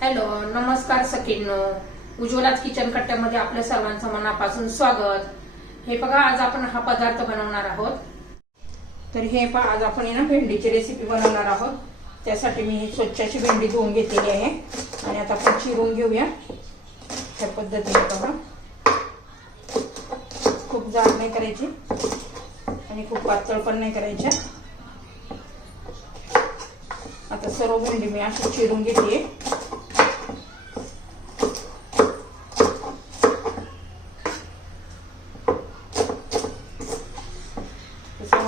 Hello, नमस्कार सखींनो. उज्ज्वलाच kitchen कट्ट्यामध्ये आपल्या सर्वांचं मनापासून स्वागत. हे बघा, आज आपण हा पदार्थ बनवणार आहोत. तर हे पहा, आज आपण ना भेंडीची रेसिपी बनवणार आहोत. त्यासाठी मी स्वच्छ अशी भेंडी धुवून घेतलेली आहे आणि आता आपण चिरून घेऊया. त्या पद्धतीने बघा, खूप जाड नाही करायची आणि खूप पातळ पण नाही करायच्या. आता सर्व भेंडी मी अशी चिरून घेते.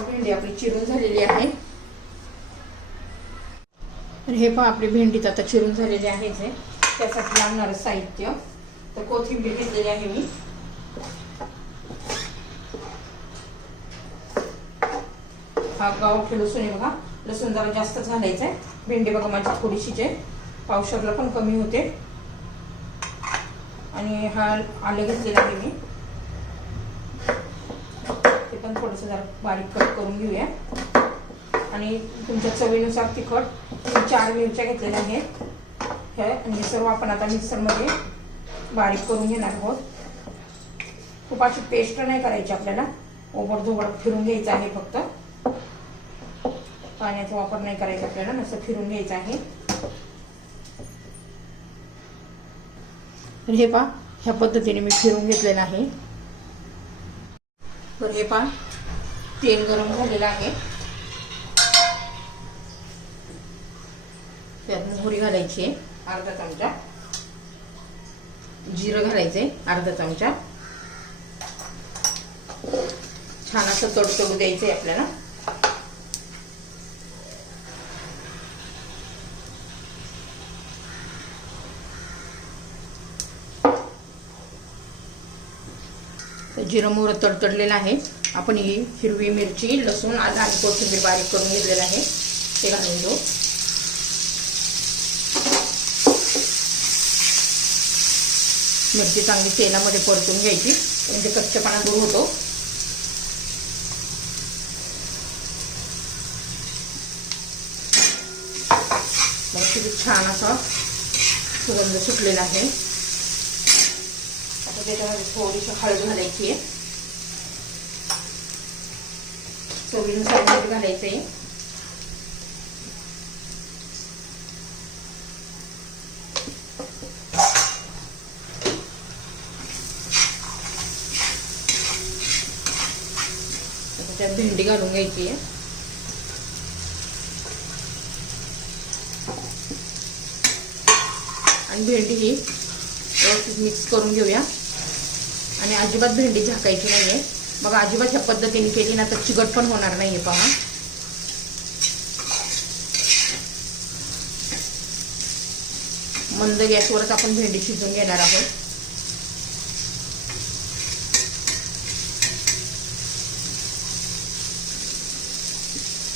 भेंडी आपली चिरून झालेली आहे. तर हे पहा, आपली भेंडी आता चिरून झालेली आहे. त्यासाठी लागणारं साहित्य, तर कोथिंबीर घेतलेली आहे मी. हा गावठी लसूण आहे बघा. लसूण जरा जास्त घालायचं आहे. भेंडी बघा माझी थोडीशीच आहे, पावशेरला पण कमी होते. आणि हा आलं घेतलेलं आहे मी, ते पण थोडंसं जरा बारीक कट करून घेऊया. आणि तुमच्या चवीनुसार तिखट. 4 मिरच्या घेतलेल्या आहेत हे, आणि सर्व आपण आता मिक्सरमध्ये बारीक करून घेणार आहोत. खूप अशी पेस्ट नाही करायची आपल्याला, ओबडधोबड फिरून घ्यायचं आहे. फक्त पाण्याचा वापर नाही करायचा आपल्याला, नुसतं फिरून घ्यायचं आहे. तर हे पहा, ह्या पद्धतीने मी फिरून घेतलेलं आहे. तर हे पहा, तेल गरम झालेलं आहे. त्यात मोहरी घालायची आहे अर्धा चमचा, जिरं घालायचंय अर्धा चमचा. छान असं तडतडू द्यायचंय आपल्याला. जिरं मोहर तडतडलेलं आहे. आपण ही हिरवी मिरची, लसूण, आलं आणि कोथिंबीर बारीक करून घेतलेलं आहे, ते घालून घेऊ. मिरची चांगली तेलामध्ये परतून घ्यायची, म्हणजे कच्चेपणा दूर होतो. मग किती छान असा सुगंध सुटलेला आहे. आता त्याच्यामध्ये थोडीशी हळद घालायची आहे, चवीनुसार मीठ घालायचं आहे. त्यात भेंडी घालून घ्यायची आहे. आणि भेंडी ही व्यवस्थित मिक्स करून घेऊया. आणि अजिबात भेंडी झाकायची नाहीये बघा. अजिबात ह्या पद्धतीने केली ना तर चिकट पण होणार नाहीये. पहा, मंद गॅसवरच आपण भेंडी शिजवून घेणार आहोत.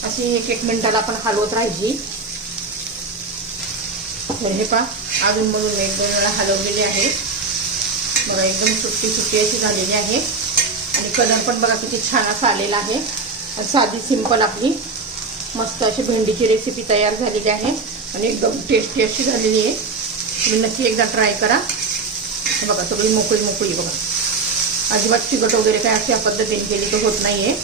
अशी 1-1 मिनिटाला आपण हलवत राहायची. तर हे पहा, अजून मधून 1-2 वेळा हलवलेली आहे बघा. एकदम सुट्टी अशी झालेली आहे. आणि कलर पण बघा किती छान असा आलेला आहे. साधी सिंपल आपली मस्त अशी भेंडीची रेसिपी तयार झालेली आहे आणि एकदम टेस्टी अशी झालेली आहे. तुम्ही नक्की एकदा ट्राय करा. बघा, सगळी मोकळी बघा. अजिबात चिकट वगैरे काय अशा पद्धतीने केली तर होत नाहीये.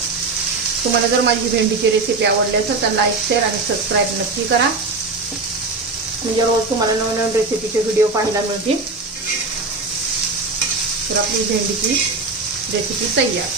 तुम्हाला जर माझी भेंडीची रेसिपी आवडली असेल तर लाईक, शेअर आणि सबस्क्राईब नक्की करा, म्हणजे रोज तुम्हाला नवीन रेसिपीचे व्हिडिओ पाहायला मिळतील. तर आपली भेंडीची रेसिपी तयार.